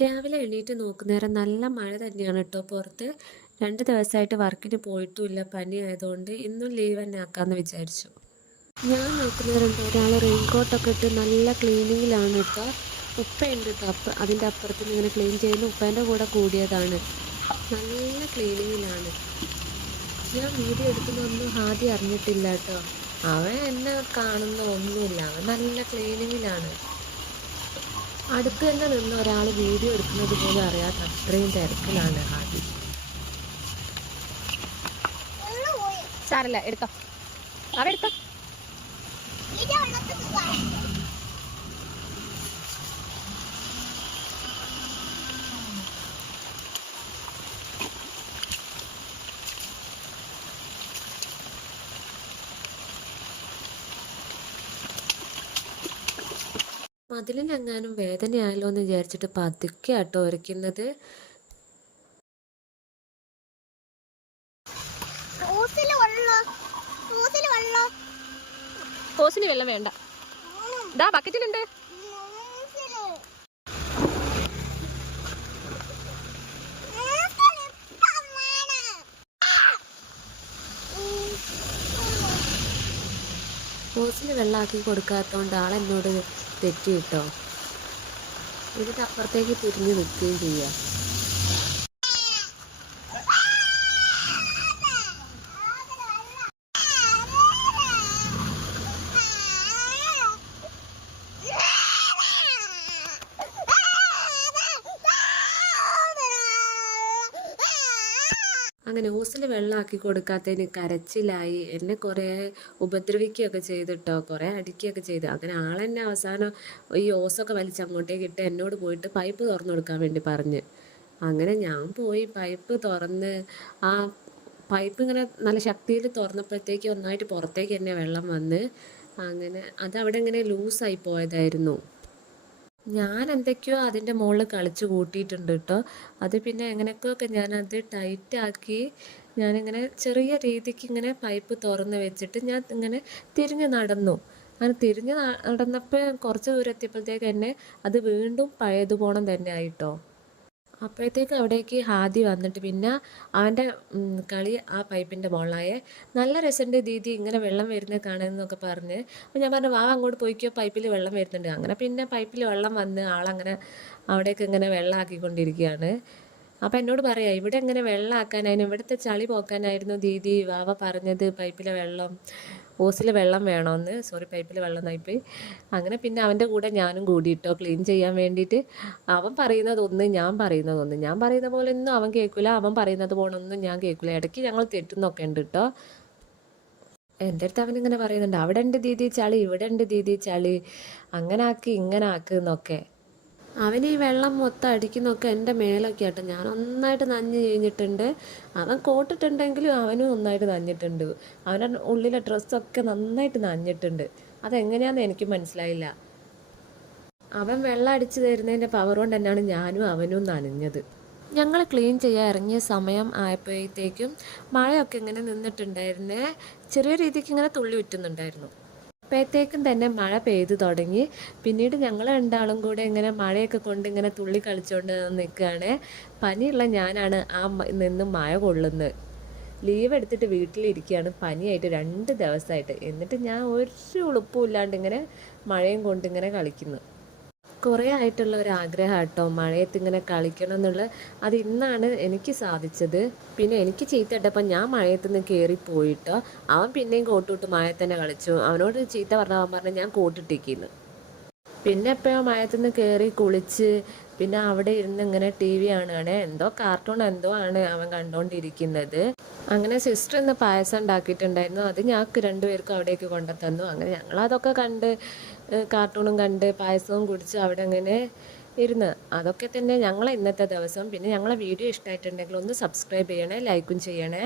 രാവിലെ എണീറ്റ് നോക്കുന്നേരം നല്ല മഴ തന്നെയാണ് കേട്ടോ പുറത്ത്. 2 ദിവസമായിട്ട് വർക്കിന് പോയിട്ടുമില്ല, പനി ആയതുകൊണ്ട് ഇന്നും ലീവ് തന്നെ ആക്കാമെന്ന് വിചാരിച്ചു. ഞാൻ നോക്കുന്നേരം ഒരാൾ റെയിൻകോട്ടൊക്കെ ഇട്ട് നല്ല ക്ലീനിങ്ങിലാണ് കേട്ടോ. ഉപ്പയുണ്ട് കേട്ടോ, അതിൻ്റെ അപ്പുറത്ത് നിന്ന് ഇങ്ങനെ ക്ലീൻ ചെയ്യുന്ന ഉപ്പേൻ്റെ കൂടെ കൂടിയതാണ്. നല്ല ക്ലീനിങ്ങിലാണ്. ഞാൻ വീഡിയോ എടുക്കുന്നൊന്നും ആദ്യം അറിഞ്ഞിട്ടില്ല കേട്ടോ. അവൻ എന്നെ കാണുന്ന ഒന്നുമില്ല, അവൻ നല്ല ക്ലീനിങ്ങിലാണ്. അടുത്ത് തന്നെ നിന്ന് ഒരാൾ വീഡിയോ എടുക്കുന്നത് പോലും അറിയാത്ത അത്രയും തിരക്കിലാണ് ആദ്യം. സാരല്ല, എടുത്തോ, അതെടുത്തോ. മതിലിനെങ്ങാനും വേദനയായല്ലോ എന്ന് വിചാരിച്ചിട്ട് പതുക്കെ ആട്ടോ ഉരയ്ക്കുന്നത്. ഹോസിന് വെള്ളം വേണ്ട, ഇതാ ബക്കറ്റിലുണ്ട്. ഓസിന് വെള്ളമാക്കി കൊടുക്കാത്തതുകൊണ്ട് ആളെന്നോട് തെറ്റി കിട്ടോ. ഇതിൻ്റെ അപ്പുറത്തേക്ക് തിരിഞ്ഞ് നിൽക്കുകയും ചെയ്യുക. അങ്ങനെ ഓസിൽ വെള്ളമാക്കി കൊടുക്കാത്തതിന് കരച്ചിലായി, എന്നെ കുറേ ഉപദ്രവിക്കുകയൊക്കെ ചെയ്തിട്ടോ, കുറേ അടിക്കുകയൊക്കെ ചെയ്തു. അങ്ങനെ ആളെന്നെ അവസാനം ഈ ഓസൊക്കെ വലിച്ച് അങ്ങോട്ടേക്ക് ഇട്ട് എന്നോട് പോയിട്ട് പൈപ്പ് തുറന്നു കൊടുക്കാൻ വേണ്ടി പറഞ്ഞ്. അങ്ങനെ ഞാൻ പോയി പൈപ്പ് തുറന്ന് ആ പൈപ്പ് ഇങ്ങനെ നല്ല ശക്തിയിൽ തുറന്നപ്പോഴത്തേക്ക് ഒന്നായിട്ട് പുറത്തേക്ക് തന്നെ വെള്ളം വന്ന്. അങ്ങനെ അതവിടെ ഇങ്ങനെ ലൂസായി പോയതായിരുന്നു. ഞാൻ എന്തൊക്കെയോ അതിൻ്റെ മുകളിൽ കളിച്ച് കൂട്ടിയിട്ടുണ്ട് കേട്ടോ. അത് പിന്നെ എങ്ങനെയൊക്കെയൊക്കെ ഞാനത് ടൈറ്റാക്കി ഞാനിങ്ങനെ ചെറിയ രീതിക്ക് ഇങ്ങനെ പൈപ്പ് തുറന്ന് വെച്ചിട്ട് ഞാൻ ഇങ്ങനെ തിരിഞ്ഞ് നടന്നു. അങ്ങനെ തിരിഞ്ഞ് നടന്നപ്പോൾ കുറച്ച് ദൂരം എത്തിയപ്പോഴത്തേക്ക് തന്നെ അത് വീണ്ടും പഴയതുപോലെ തന്നെ ആയിട്ടോ. അപ്പോഴത്തേക്ക് അവിടേക്ക് ഹാദി വന്നിട്ട് പിന്നെ അവൻ്റെ കളി ആ പൈപ്പിൻ്റെ മുകളിലായേ. നല്ല രസമുണ്ട് ദീദി ഇങ്ങനെ വെള്ളം വരുന്നത് കാണുന്നതൊക്കെ പറഞ്ഞ്. അപ്പോൾ ഞാൻ പറഞ്ഞു വാ അങ്ങോട്ട് പോയിക്കോ, പൈപ്പിൽ വെള്ളം വരുന്നുണ്ട്. അങ്ങനെ പിന്നെ പൈപ്പിൽ വെള്ളം വന്ന് ആളങ്ങനെ അവിടേക്ക് ഇങ്ങനെ വെള്ളമാക്കിക്കൊണ്ടിരിക്കുകയാണ്. അപ്പോൾ എന്നോട് പറയാം ഇവിടെ ഇങ്ങനെ വെള്ളമാക്കാനായിരുന്നു, ഇവിടുത്തെ ചളി പോക്കാനായിരുന്നു ദീദി വാവ പറഞ്ഞത് പൈപ്പിലെ വെള്ളം ഓസിൽ വെള്ളം വേണമെന്ന്. സോറി, പൈപ്പിൽ വെള്ളം നയിപ്പോയി. അങ്ങനെ പിന്നെ അവൻ്റെ കൂടെ ഞാനും കൂടിയിട്ടോ ക്ലീൻ ചെയ്യാൻ വേണ്ടിയിട്ട്. അവൻ പറയുന്നതൊന്ന്, ഞാൻ പറയുന്നതൊന്ന്. ഞാൻ പറയുന്ന പോലെ ഒന്നും അവൻ കേൾക്കില്ല, അവൻ പറയുന്നത് പോലെ ഒന്നും ഞാൻ കേൾക്കില്ല. ഇടയ്ക്ക് ഞങ്ങൾ തെറ്റുന്നൊക്കെ ഉണ്ട് കേട്ടോ. എൻ്റെ അടുത്ത് അവനിങ്ങനെ പറയുന്നുണ്ട് അവിടെ ഉണ്ട് ദീദി ചളി, ഇവിടെ ഉണ്ട് ദീദി ചളി, അങ്ങനെ ആക്കി ഇങ്ങനെ ആക്ക് എന്നൊക്കെ. അവൻ ഈ വെള്ളം മൊത്തം അടിക്കുന്നൊക്കെ എൻ്റെ മേലൊക്കെ ആട്ടോ. ഞാൻ ഒന്നായിട്ട് നനഞ്ഞ് കഴിഞ്ഞിട്ടുണ്ട്. അവൻ കോട്ടിട്ടുണ്ടെങ്കിലും അവനും ഒന്നായിട്ട് നനഞ്ഞിട്ടുണ്ട്. അവൻ്റെ ഉള്ളിലെ ഡ്രസ്സൊക്കെ നന്നായിട്ട് നനഞ്ഞിട്ടുണ്ട്. അതെങ്ങനെയാണെന്ന് എനിക്ക് മനസ്സിലായില്ല. അവൻ വെള്ളം അടിച്ച് തരുന്നതിൻ്റെ പവർ കൊണ്ട് തന്നെയാണ് ഞാനും അവനും നനഞ്ഞത്. ഞങ്ങൾ ക്ലീൻ ചെയ്യാൻ ഇറങ്ങിയ സമയം ആയപ്പോഴത്തേക്കും മഴയൊക്കെ ഇങ്ങനെ നിന്നിട്ടുണ്ടായിരുന്നേ. ചെറിയ രീതിക്ക് ഇങ്ങനെ തുള്ളി വിറ്റുന്നുണ്ടായിരുന്നു. അപ്പോഴത്തേക്കും തന്നെ മഴ പെയ്തു തുടങ്ങി. പിന്നീട് ഞങ്ങൾ രണ്ടാളും കൂടെ ഇങ്ങനെ മഴയൊക്കെ കൊണ്ട് ഇങ്ങനെ തുള്ളി കളിച്ചുകൊണ്ട് നിൽക്കുകയാണ്. പനിയുള്ള ഞാനാണ് നിന്ന് മഴ കൊള്ളുന്നത്. ലീവ് എടുത്തിട്ട് വീട്ടിലിരിക്കുകയാണ് പനിയായിട്ട് 2 ദിവസമായിട്ട്. എന്നിട്ട് ഞാൻ ഒരു ഉളുപ്പും ഇല്ലാണ്ട് ഇങ്ങനെ മഴയും കൊണ്ട് ഇങ്ങനെ കളിക്കുന്നു. കുറേ ആയിട്ടുള്ള ഒരു ആഗ്രഹം കേട്ടോ മഴയത്ത് ഇങ്ങനെ കളിക്കണം എന്നുള്ളത്. അത് ഇന്നാണ് എനിക്ക് സാധിച്ചത്. പിന്നെ എനിക്ക് ചീത്ത ഇട്ടപ്പോൾ ഞാൻ മഴയത്ത് നിന്ന് കയറിപ്പോയിട്ടോ. അവൻ പിന്നെയും കോട്ടിട്ട് മഴയത്ത് തന്നെ കളിച്ചു. അവനോട് ചീത്ത പറഞ്ഞ അവൻ പറഞ്ഞ് ഞാൻ കോട്ടിട്ടിരിക്കുന്നു. പിന്നെ എപ്പോഴോ മഴത്തുനിന്ന് കയറി കുളിച്ച് പിന്നെ അവിടെ ഇരുന്ന് ഇങ്ങനെ ടി വി കാണുകയാണ്. എന്തോ കാർട്ടൂൺ എന്തോ ആണ് അവൻ കണ്ടുകൊണ്ടിരിക്കുന്നത്. അങ്ങനെ സിസ്റ്റർ ഇന്ന് പായസം ഉണ്ടാക്കിയിട്ടുണ്ടായിരുന്നു. അത് ഞങ്ങൾക്ക് 2 പേർക്കും അവിടേക്ക് കൊണ്ടുതന്നു. അങ്ങനെ ഞങ്ങളതൊക്കെ കണ്ട് കാർട്ടൂണും കണ്ട് പായസവും കുടിച്ച് അവിടെ അങ്ങനെ ഇരുന്ന്. അതൊക്കെ തന്നെ ഞങ്ങളെ ഇന്നത്തെ ദിവസം. പിന്നെ ഞങ്ങളെ വീഡിയോ ഇഷ്ടമായിട്ടുണ്ടെങ്കിൽ ഒന്ന് സബ്സ്ക്രൈബ് ചെയ്യണേ, ലൈക്കും ചെയ്യണേ.